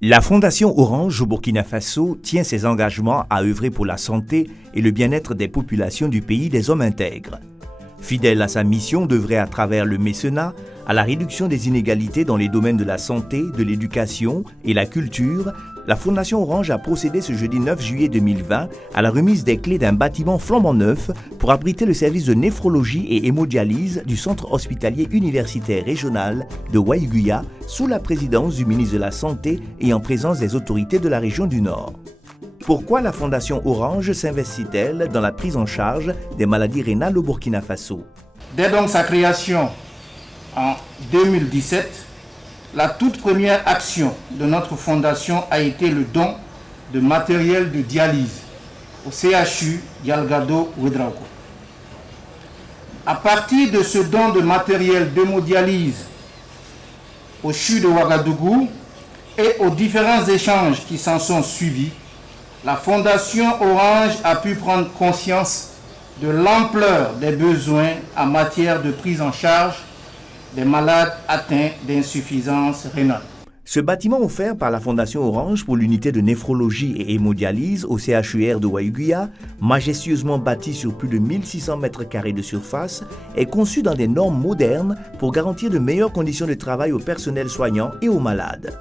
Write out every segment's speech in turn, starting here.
La Fondation Orange au Burkina Faso tient ses engagements à œuvrer pour la santé et le bien-être des populations du pays des hommes intègres. Fidèle à sa mission d'œuvrer à travers le mécénat à la réduction des inégalités dans les domaines de la santé, de l'éducation et la culture, la Fondation Orange a procédé ce jeudi 9 juillet 2020 à la remise des clés d'un bâtiment flambant neuf pour abriter le service de néphrologie et hémodialyse du centre hospitalier universitaire régional de Waïguya sous la présidence du ministre de la Santé et en présence des autorités de la région du Nord. Pourquoi la Fondation Orange s'investit-elle dans la prise en charge des maladies rénales au Burkina Faso? Dès donc sa création en 2017, la toute première action de notre fondation a été le don de matériel de dialyse au CHU Dialgado Ouedraogo. À partir de ce don de matériel d'hémodialyse au CHU de Ouagadougou et aux différents échanges qui s'en sont suivis, la Fondation Orange a pu prendre conscience de l'ampleur des besoins en matière de prise en charge des malades atteints d'insuffisance rénale. Ce bâtiment offert par la Fondation Orange pour l'unité de néphrologie et hémodialyse au CHUR de Waïguya, majestueusement bâti sur plus de 1600 mètres carrés de surface, est conçu dans des normes modernes pour garantir de meilleures conditions de travail au personnel soignant et aux malades.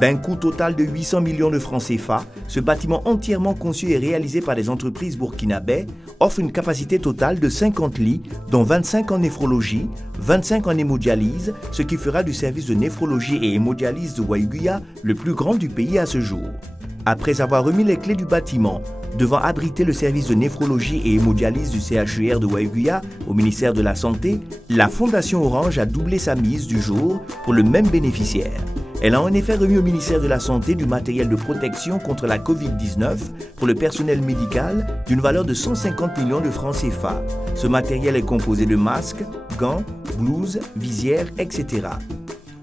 D'un coût total de 800 millions de francs CFA, ce bâtiment entièrement conçu et réalisé par des entreprises burkinabais offre une capacité totale de 50 lits, dont 25 en néphrologie, 25 en hémodialyse, ce qui fera du service de néphrologie et hémodialyse de Waïguya le plus grand du pays à ce jour. Après avoir remis les clés du bâtiment, devant abriter le service de néphrologie et hémodialyse du CHUR de Waïguya au ministère de la Santé, la Fondation Orange a doublé sa mise du jour pour le même bénéficiaire. Elle a en effet remis au ministère de la Santé du matériel de protection contre la Covid-19 pour le personnel médical d'une valeur de 150 millions de francs CFA. Ce matériel est composé de masques, gants, blouses, visières, etc.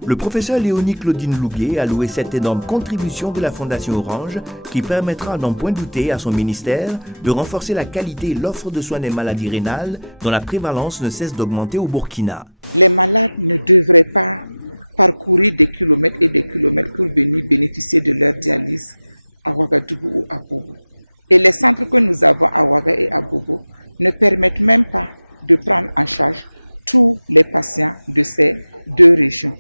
Le professeur Léonie Claudine Louguet a loué cette énorme contribution de la Fondation Orange qui permettra, n'en point douter, à son ministère de renforcer la qualité et l'offre de soins des maladies rénales dont la prévalence ne cesse d'augmenter au Burkina. Les malades ne devraient pas parcourir des kilomètres et des kilomètres pour venir bénéficier de leur dialyse à Ouagadougou ou à Bobo. Et les centres que nous avons à Ouaga et à Bobo ne permettent même pas de prendre en charge tous les patients de ces deux régions.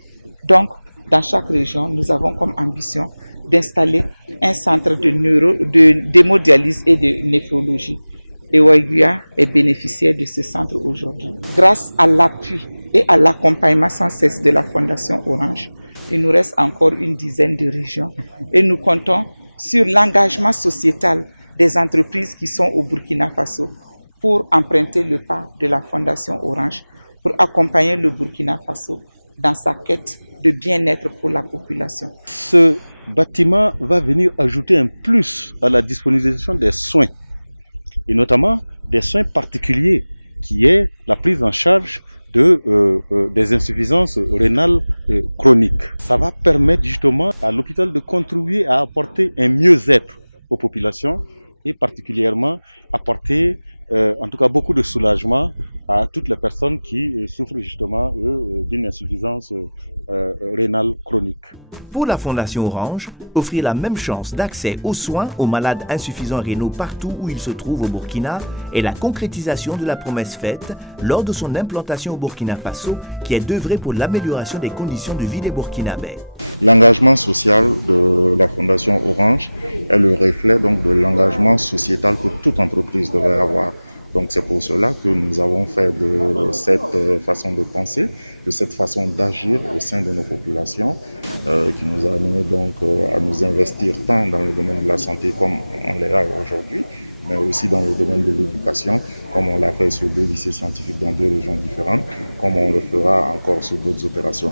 Donc, dans chaque région, nous avons comme ambition d'installer un centre d'hémodialyse et de néphrologie. Et Waïguya est bénéficiaire de ce centre aujourd'hui. Grâce à l'appui et à l'accompagnement sans cesse de la Fondation Orange, il nous reste encore une dizaine de régions. Et nous comptons sur l'engagement sociétal des entreprises qui sont au Burkina Faso pour emprunter le pas de la Fondation Orange, pour accompagner le Burkina Faso dans sa quête de bien-être pour la population. Ce bâtiment va venir ajouter un plus à la disponibilisation des soins, et notamment des soins particuliers, qui est la prise en charge des insuffisances rénales chroniques. Ça va permettre justement à l'hôpital de contribuer à apporter un mieux-être aux populations et particulièrement apporter en tout cas beaucoup de soulagement à toutes les personnes qui souffrent justement d'une insuffisance rénale chronique. Pour la Fondation Orange, offrir la même chance d'accès aux soins aux malades insuffisants rénaux partout où ils se trouvent au Burkina est la concrétisation de la promesse faite lors de son implantation au Burkina Faso qui est d'œuvrer pour l'amélioration des conditions de vie des Burkinabés. L'engagement social de la Fondation Orange est le reflet donc de l'engagement sociétal que toute entreprise devrait avoir. Donc c'est pour cela que nous avons fait de cette façon de penser, de cette façon d'agir au sein de nos populations, qui nous a amené donc à nous investir tant dans le domaine de la santé comme on l'est là aujourd'hui, mais aussi dans le domaine de l'éducation, comme on l'a fait sur 2 lycées scientifiques dans 2 régions différentes, comme on le fera encore sur d'autres opérations.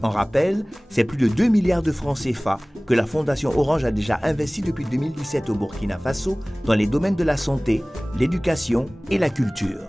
En rappel, c'est plus de 2 milliards de francs CFA que la Fondation Orange a déjà investi depuis 2017 au Burkina Faso dans les domaines de la santé, l'éducation et la culture.